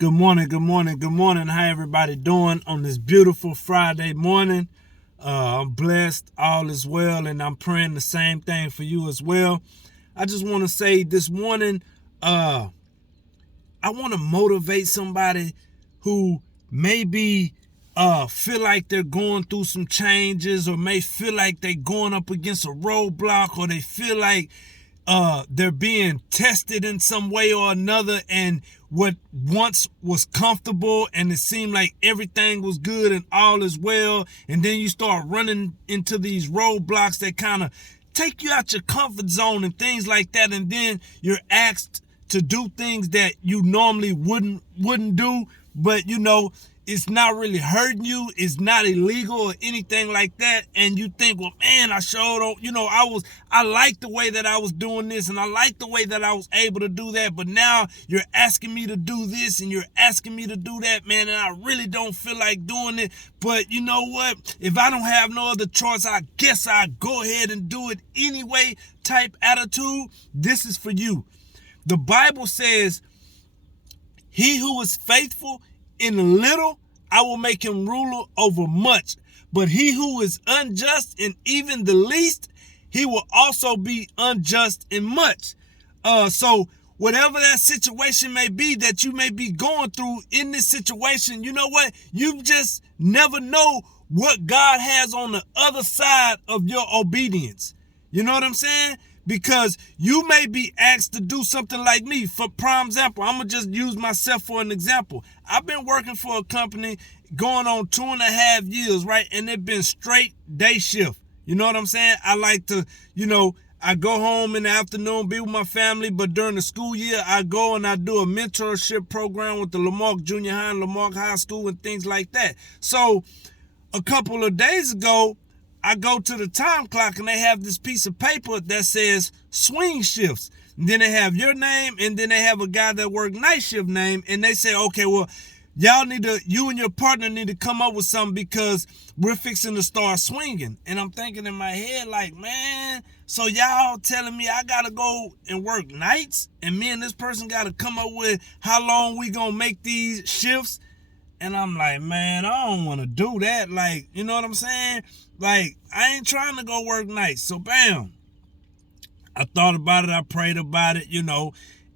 Good morning, good morning, good morning. How everybody doing on this beautiful Friday morning? I'm blessed, all is well, and I'm praying the same thing for you as well. I just want to say this morning, I want to motivate somebody who maybe feel like they're going through some changes, or may feel like they're going up against a roadblock, or they feel like they're being tested in some way or another, and what once was comfortable and it seemed like everything was good and all is well, and then you start running into these roadblocks that kind of take you out your comfort zone and things like that, and then you're asked to do things that you normally wouldn't do, but it's not really hurting you, it's not illegal or anything like that, and you think, well, man, I sure don't, I like the way that I was doing this, and I like the way that I was able to do that, but now you're asking me to do this, and you're asking me to do that, man, and I really don't feel like doing it, but you know what, if I don't have no other choice, I guess I'll go ahead and do it anyway type attitude. This is for you. The Bible says, he who is faithful in little, I will make him ruler over much. But he who is unjust in even the least, he will also be unjust in much. So whatever that situation may be that you may be going through in this situation, you know what? You just never know what God has on the other side of your obedience. You know what I'm saying? Because you may be asked to do something like me. For prime example, I'm going to just use myself for an example. I've been working for a company going on 2.5 years, right? And it's been straight day shift. You know what I'm saying? I like to, I go home in the afternoon, be with my family, but during the school year, I go and I do a mentorship program with the Lamarck Junior High and Lamarck High School and things like that. So a couple of days ago, I go to the time clock and they have this piece of paper that says swing shifts. And then they have your name, and then they have a guy that work night shift name, and they say, okay, well, you and your partner need to come up with something because we're fixing to start swinging. And I'm thinking in my head, like, man, so y'all telling me I gotta go and work nights, and me and this person gotta come up with how long we gonna make these shifts? And I'm like, man, I don't want to do that. Like, you know what I'm saying? Like, I ain't trying to go work nights. So, bam. I thought about it. I prayed about it,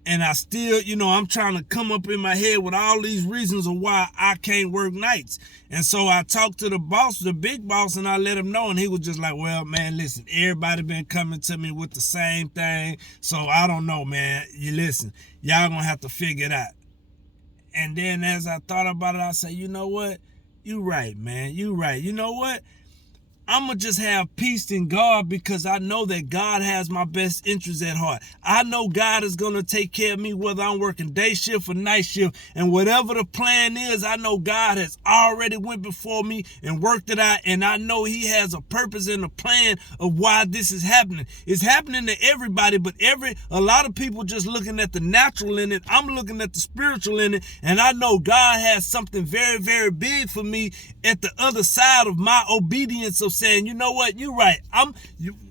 And I still, I'm trying to come up in my head with all these reasons of why I can't work nights. And so I talked to the boss, the big boss, and I let him know. And he was just like, well, man, listen, everybody been coming to me with the same thing. So I don't know, man. You listen, y'all gonna have to figure it out. And then as I thought about it, I said, you know what? You right, man. You right. You know what? I'm going to just have peace in God because I know that God has my best interests at heart. I know God is going to take care of me whether I'm working day shift or night shift. And whatever the plan is, I know God has already went before me and worked it out. And I know he has a purpose and a plan of why this is happening. It's happening to everybody, but a lot of people just looking at the natural in it. I'm looking at the spiritual in it. And I know God has something very, very big for me at the other side of my obedience of saying, you know what, you're right.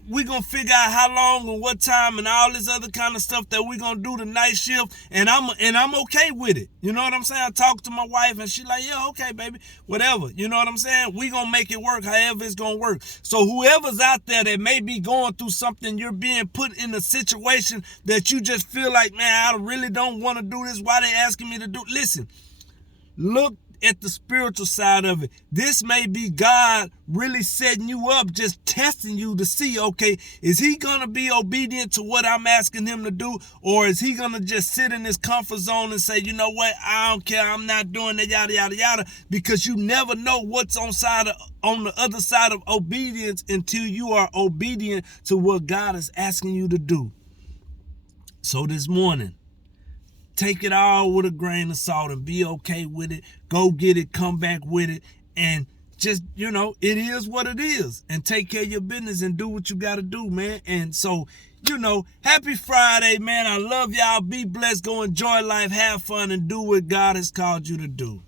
We're going to figure out how long and what time and all this other kind of stuff that we're going to do the night shift. And I'm okay with it. You know what I'm saying? I talked to my wife and she's like, yeah, okay, baby, whatever. You know what I'm saying? We're going to make it work however it's going to work. So whoever's out there that may be going through something, you're being put in a situation that you just feel like, man, I really don't want to do this. Why they asking me to do? Listen, look at the spiritual side of it. This may be God really setting you up, just testing you to see, okay, is he going to be obedient to what I'm asking him to do, or is he going to just sit in his comfort zone and say, you know what, I don't care, I'm not doing that, yada, yada, yada, because you never know what's on the other side of obedience until you are obedient to what God is asking you to do. So this morning, take it all with a grain of salt and be okay with it. Go get it, come back with it, and just, it is what it is. And take care of your business and do what you got to do, man. And so, happy Friday, man. I love y'all. Be blessed. Go enjoy life, have fun, and do what God has called you to do.